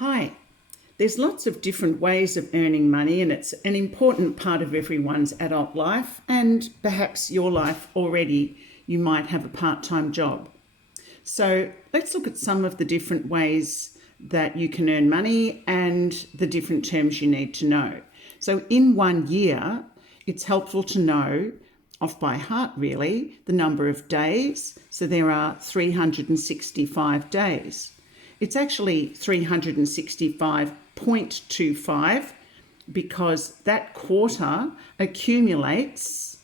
Hi, there's lots of different ways of earning money, and it's an important part of everyone's adult life, and perhaps your life already. You might have a part-time job. So let's look at some of the different ways that you can earn money and the different terms you need to know. So in 1 year, it's helpful to know, off by heart really, the number of days. So there are 365 days. It's actually 365.25 because that quarter accumulates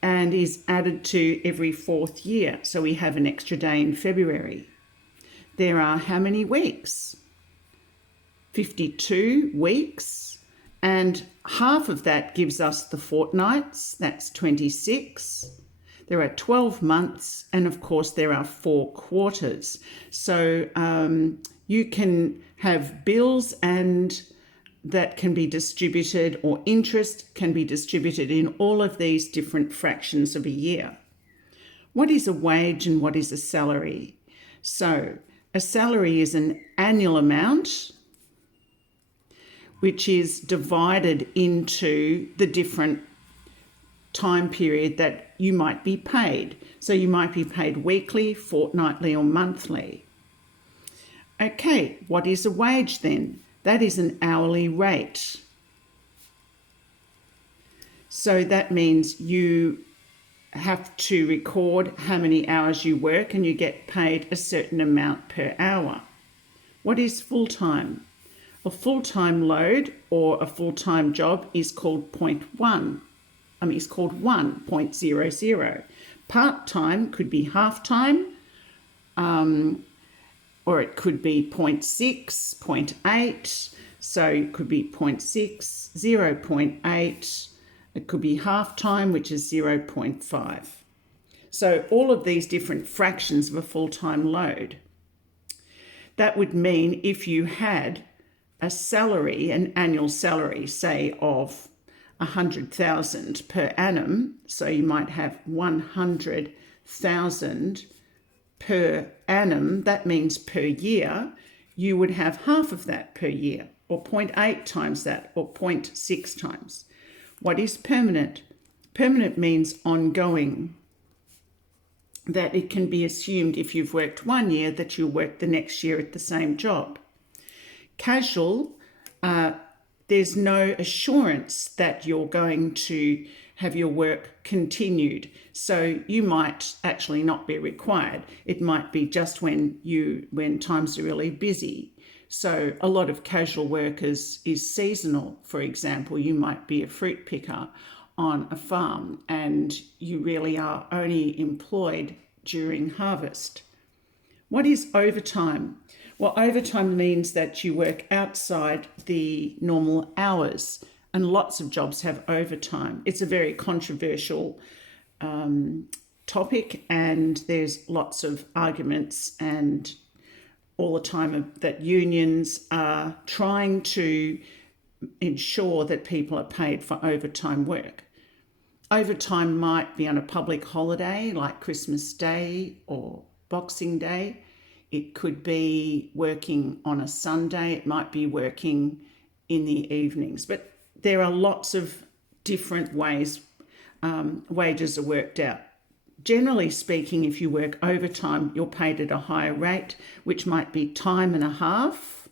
and is added to every 4th year. So we have an extra day in February. There are how many weeks? 52 weeks, and half of that gives us the fortnights. That's 26. There are 12 months, and of course there are 4 quarters. So you can have bills and that can be distributed, or interest can be distributed in all of these different fractions of a year. What is a wage and what is a salary? So a salary is an annual amount which is divided into the different time period that you might be paid. So you might be paid weekly, fortnightly, or monthly. Okay, what is a wage then? That is an hourly rate. So that means you have to record how many hours you work and you get paid a certain amount per hour. What is full-time? A full-time load or a full-time job is called 1.00. Part-time could be half-time, or it could be 0.6, 0.8. So it could be 0.6, 0.8. It could be half-time, which is 0.5. So all of these different fractions of a full-time load. That would mean if you had a salary, an annual salary, say of 100,000 per annum, so you might have 100,000 per annum, that means per year, you would have half of that per year, or 0.8 times that, or 0.6 times. What is permanent? Permanent means ongoing, that it can be assumed if you've worked 1 year that you'll work the next year at the same job. Casual, there's no assurance that you're going to have your work continued. So you might actually not be required. It might be just when times are really busy. So a lot of casual work is seasonal. For example, you might be a fruit picker on a farm and you really are only employed during harvest. What is overtime? Well, overtime means that you work outside the normal hours, and lots of jobs have overtime. It's a very controversial topic, and there's lots of arguments and all the time that unions are trying to ensure that people are paid for overtime work. Overtime might be on a public holiday like Christmas Day or Boxing Day. It could be working on a Sunday. It might be working in the evenings. But there are lots of different ways wages are worked out. Generally speaking, if you work overtime, you're paid at a higher rate, which might be time and a half.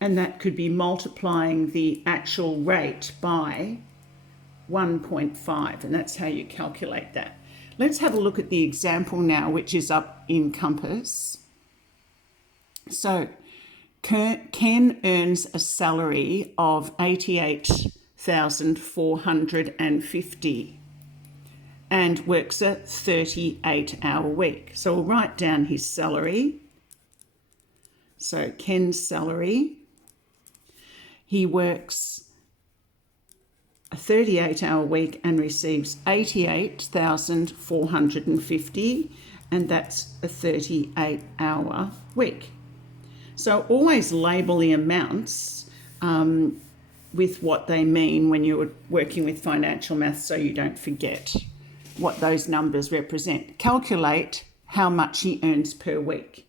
And that could be multiplying the actual rate by 1.5, and that's how you calculate that. Let's have a look at the example now, which is up in Compass. So Ken earns a salary of 88,450 and works a 38-hour week. So we'll write down his salary. So Ken's salary, he works a 38-hour week and receives 88,450, and that's a 38-hour week. So always label the amounts with what they mean when you're working with financial maths so you don't forget what those numbers represent. Calculate how much he earns per week.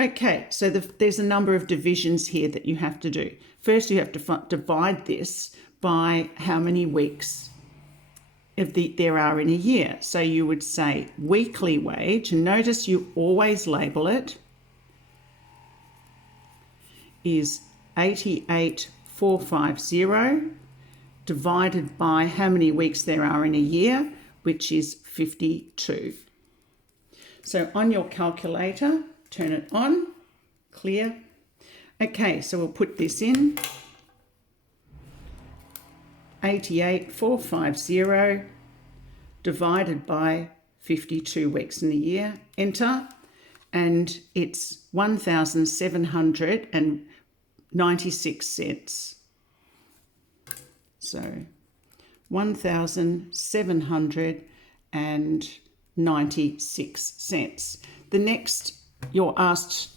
Okay, so there's a number of divisions here that you have to do. First, you have to divide this by how many weeks there are in a year. So you would say weekly wage, and notice you always label it, is 88,450 divided by how many weeks there are in a year, which is 52. So on your calculator, turn it on, clear. Okay, so we'll put this in, 88,450 divided by 52 weeks in a year, enter, and it's 1,796 cents. So 1,796 cents. The next you're asked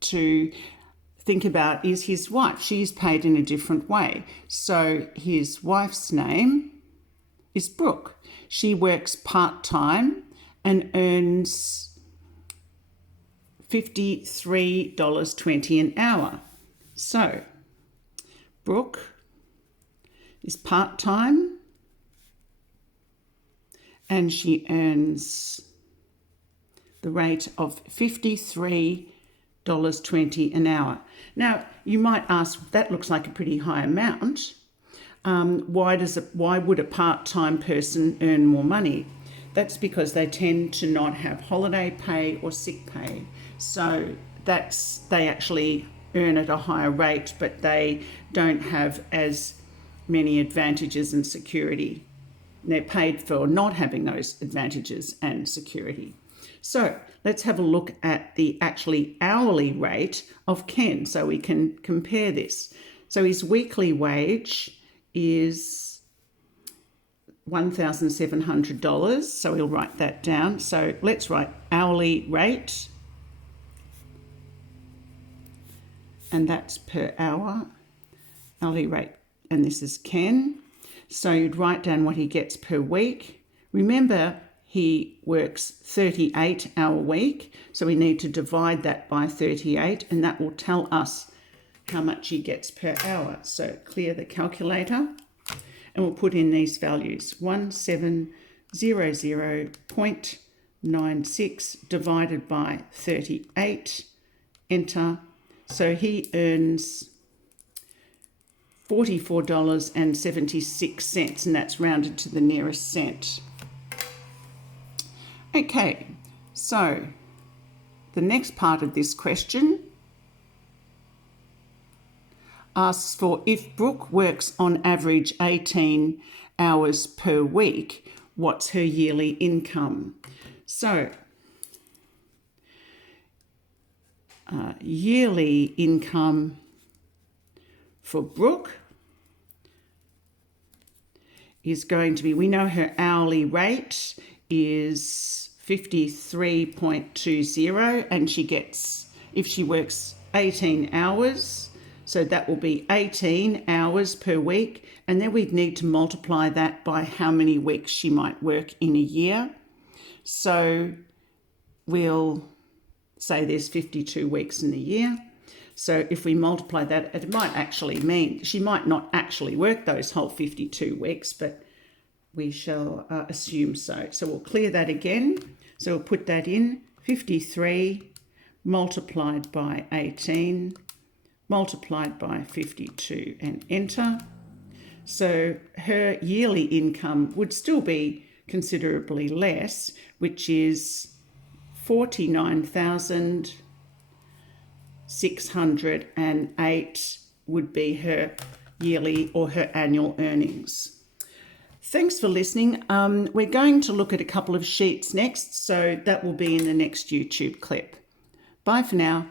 to think about is his wife. She's paid in a different way. So his wife's name is Brooke. She works part-time and earns $53.20 an hour. So Brooke is part-time and she earns the rate of $53.20 an hour. Now, you might ask, that looks like a pretty high amount. Why would a part-time person earn more money? That's because they tend to not have holiday pay or sick pay. So they actually earn at a higher rate, but they don't have as many advantages and security. They're paid for not having those advantages and security. So let's have a look at the actually hourly rate of Ken so we can compare this. So his weekly wage is $1,700. So we'll write that down. So let's write hourly rate. And that's per hour. Hourly rate. And this is Ken. So you'd write down what he gets per week. Remember, he works 38-hour week, so we need to divide that by 38, and that will tell us how much he gets per hour. So clear the calculator, and we'll put in these values. 1700.96 divided by 38, enter. So he earns $44.76, and that's rounded to the nearest cent. Okay, so the next part of this question asks for if Brooke works on average 18 hours per week, what's her yearly income? So yearly income for Brooke is going to be, we know her hourly rate is 53.20, and she gets, if she works 18 hours, so that will be 18 hours per week, and then we'd need to multiply that by how many weeks she might work in a year. So we'll say there's 52 weeks in a year. So if we multiply that, it might actually mean she might not actually work those whole 52 weeks, but we shall assume so. So we'll clear that again. So we'll put that in, 53 multiplied by 18 multiplied by 52 and enter. So her yearly income would still be considerably less, which is $49,608 would be her yearly or her annual earnings. Thanks for listening. We're going to look at a couple of sheets next, so that will be in the next YouTube clip. Bye for now.